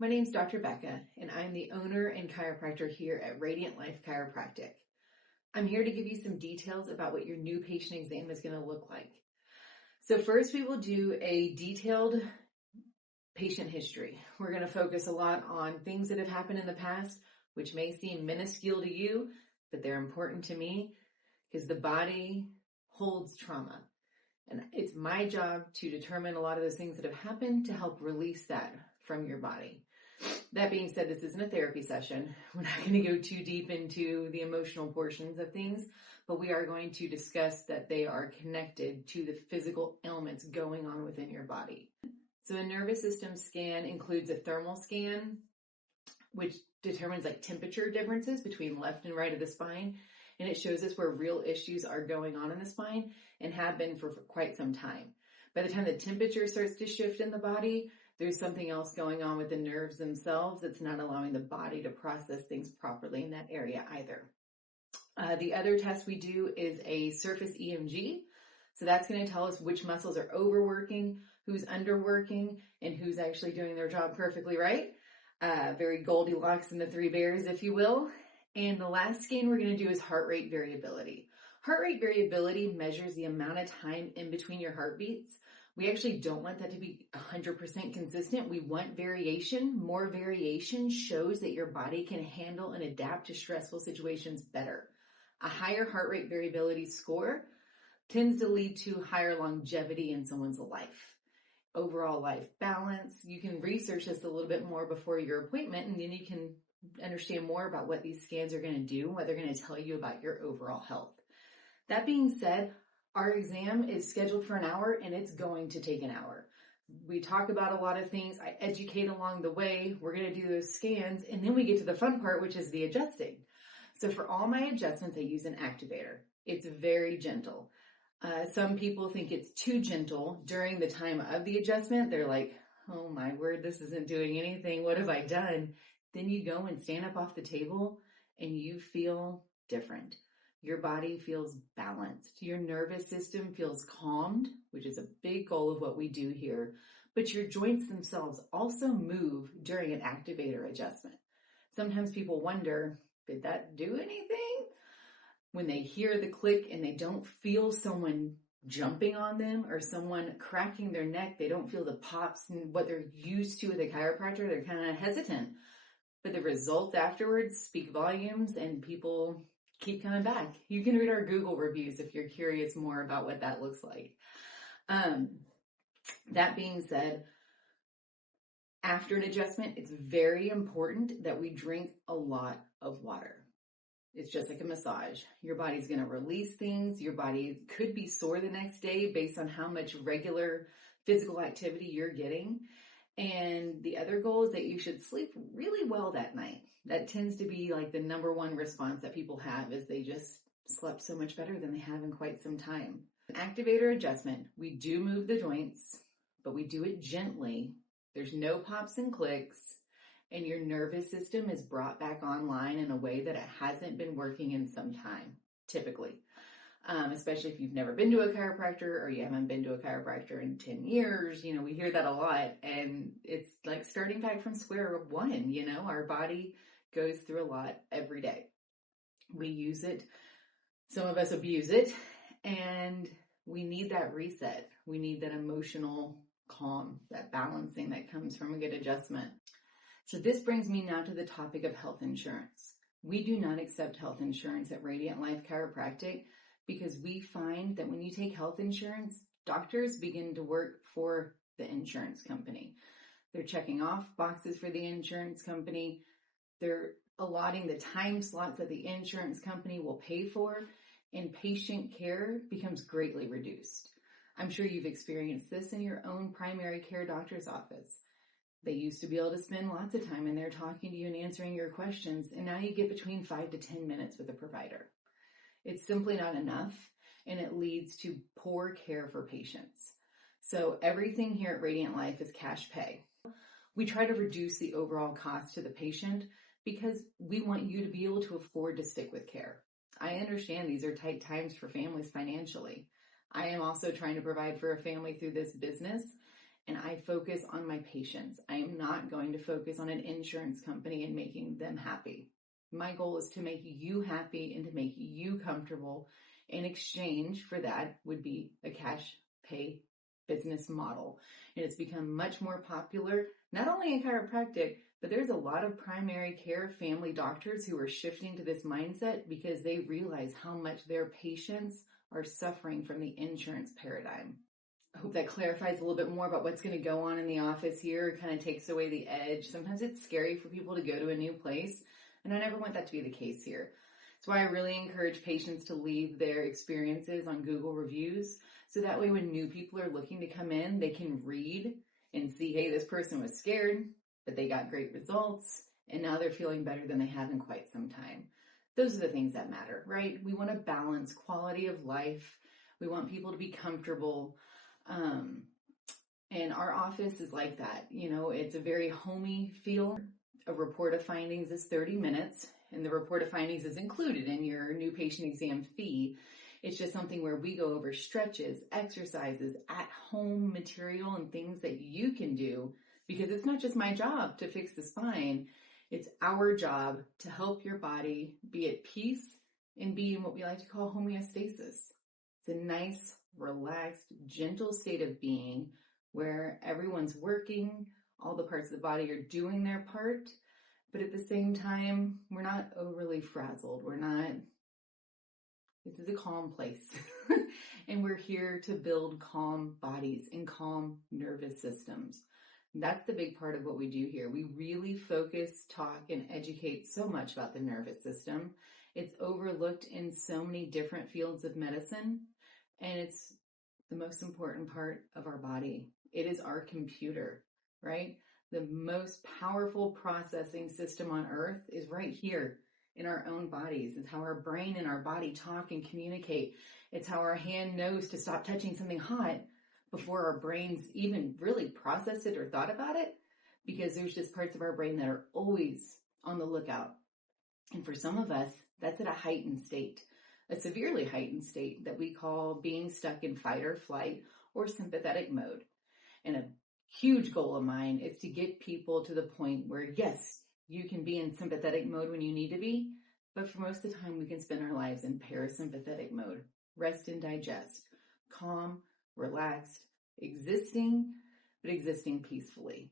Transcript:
My name's Dr. Becca, and I'm the owner and chiropractor here at Radiant Life Chiropractic. I'm here to give you some details about what your new patient exam is going to look like. So first, we will do a detailed patient history. We're going to focus a lot on things that have happened in the past, which may seem minuscule to you, but they're important to me because the body holds trauma. And it's my job to determine a lot of those things that have happened to help release that from your body. That being said, this isn't a therapy session. We're not going to go too deep into the emotional portions of things, but we are going to discuss that they are connected to the physical ailments going on within your body. So a nervous system scan includes a thermal scan, which determines temperature differences between left and right of the spine. And it shows us where real issues are going on in the spine and have been for quite some time. By the time the temperature starts to shift in the body, there's something else going on with the nerves themselves that's not allowing the body to process things properly in that area either. The other test we do is a surface EMG. So that's going to tell us which muscles are overworking, who's underworking, and who's actually doing their job perfectly right. Very Goldilocks and the Three Bears, if you will. And the last scan we're going to do is heart rate variability. Heart rate variability measures the amount of time in between your heartbeats. We actually don't want that to be 100% consistent. We want variation. More variation shows that your body can handle and adapt to stressful situations better. A higher heart rate variability score tends to lead to higher longevity in someone's life. Overall life balance. You can research this a little bit more before your appointment, and then you can understand more about what these scans are going to do, what they're going to tell you about your overall health. That being said, our exam is scheduled for an hour and it's going to take an hour. We talk about a lot of things. I educate along the way. We're going to do those scans and then we get to the fun part, which is the adjusting. So for all my adjustments, I use an activator. It's very gentle. Some people think it's too gentle during the time of the adjustment. They're like, oh my word, this isn't doing anything. What have I done? Then you go and stand up off the table and you feel different. Your body feels balanced. Your nervous system feels calmed, which is a big goal of what we do here. But your joints themselves also move during an activator adjustment. Sometimes people wonder, did that do anything? When they hear the click and they don't feel someone jumping on them or someone cracking their neck, they don't feel the pops and what they're used to with a chiropractor, they're kind of hesitant. But the results afterwards speak volumes and people keep coming back. You can read our Google reviews if you're curious more about what that looks like. That being said, after an adjustment, it's very important that we drink a lot of water. It's just like a massage. Your body's going to release things. Your body could be sore the next day based on how much regular physical activity you're getting. And the other goal is that you should sleep really well that night. That tends to be like the number one response that people have is they just slept so much better than they have in quite some time. An activator adjustment, we do move the joints, but we do it gently. There's no pops and clicks, and your nervous system is brought back online in a way that it hasn't been working in some time, typically. Especially if you've never been to a chiropractor or you haven't been to a chiropractor in 10 years, we hear that a lot and it's like starting back from square one, our body goes through a lot every day. We use it. Some of us abuse it and we need that reset. We need that emotional calm, that balancing that comes from a good adjustment. So this brings me now to the topic of health insurance. We do not accept health insurance at Radiant Life Chiropractic because we find that when you take health insurance, doctors begin to work for the insurance company. They're checking off boxes for the insurance company. They're allotting the time slots that the insurance company will pay for, and patient care becomes greatly reduced. I'm sure you've experienced this in your own primary care doctor's office. They used to be able to spend lots of time in there talking to you and answering your questions, and now you get between 5 to 10 minutes with a provider. It's simply not enough, and it leads to poor care for patients. So everything here at Radiant Life is cash pay. We try to reduce the overall cost to the patient because we want you to be able to afford to stick with care. I understand these are tight times for families financially. I am also trying to provide for a family through this business, and I focus on my patients. I am not going to focus on an insurance company and making them happy. My goal is to make you happy and to make you comfortable. In exchange for that would be a cash pay business model. And it's become much more popular, not only in chiropractic, but there's a lot of primary care family doctors who are shifting to this mindset because they realize how much their patients are suffering from the insurance paradigm. I hope that clarifies a little bit more about what's going to go on in the office here. It kind of takes away the edge. Sometimes it's scary for people to go to a new place, and I never want that to be the case here. That's why I really encourage patients to leave their experiences on Google reviews, so that way when new people are looking to come in, they can read and see, hey, this person was scared, but they got great results, and now they're feeling better than they have in quite some time. Those are the things that matter, right? We want to balance quality of life. We want people to be comfortable. And our office is like that. You know, it's a very homey feel. A report of findings is 30 minutes, and the report of findings is included in your new patient exam fee. It's just something where we go over stretches, exercises, at-home material, and things that you can do, because it's not just my job to fix the spine. It's our job to help your body be at peace and be in what we like to call homeostasis. It's a nice, relaxed, gentle state of being where everyone's working, all the parts of the body are doing their part, but at the same time, we're not overly frazzled. This is a calm place. And we're here to build calm bodies and calm nervous systems. That's the big part of what we do here. We really focus, talk, and educate so much about the nervous system. It's overlooked in so many different fields of medicine, and it's the most important part of our body. It is our computer, right? The most powerful processing system on earth is right here in our own bodies. It's how our brain and our body talk and communicate. It's how our hand knows to stop touching something hot before our brains even really processed it or thought about it, because there's just parts of our brain that are always on the lookout. And for some of us, that's at a heightened state, a severely heightened state that we call being stuck in fight or flight or sympathetic mode. And a huge goal of mine is to get people to the point where, yes, you can be in sympathetic mode when you need to be, but for most of the time we can spend our lives in parasympathetic mode, rest and digest, calm, relaxed, existing, but existing peacefully.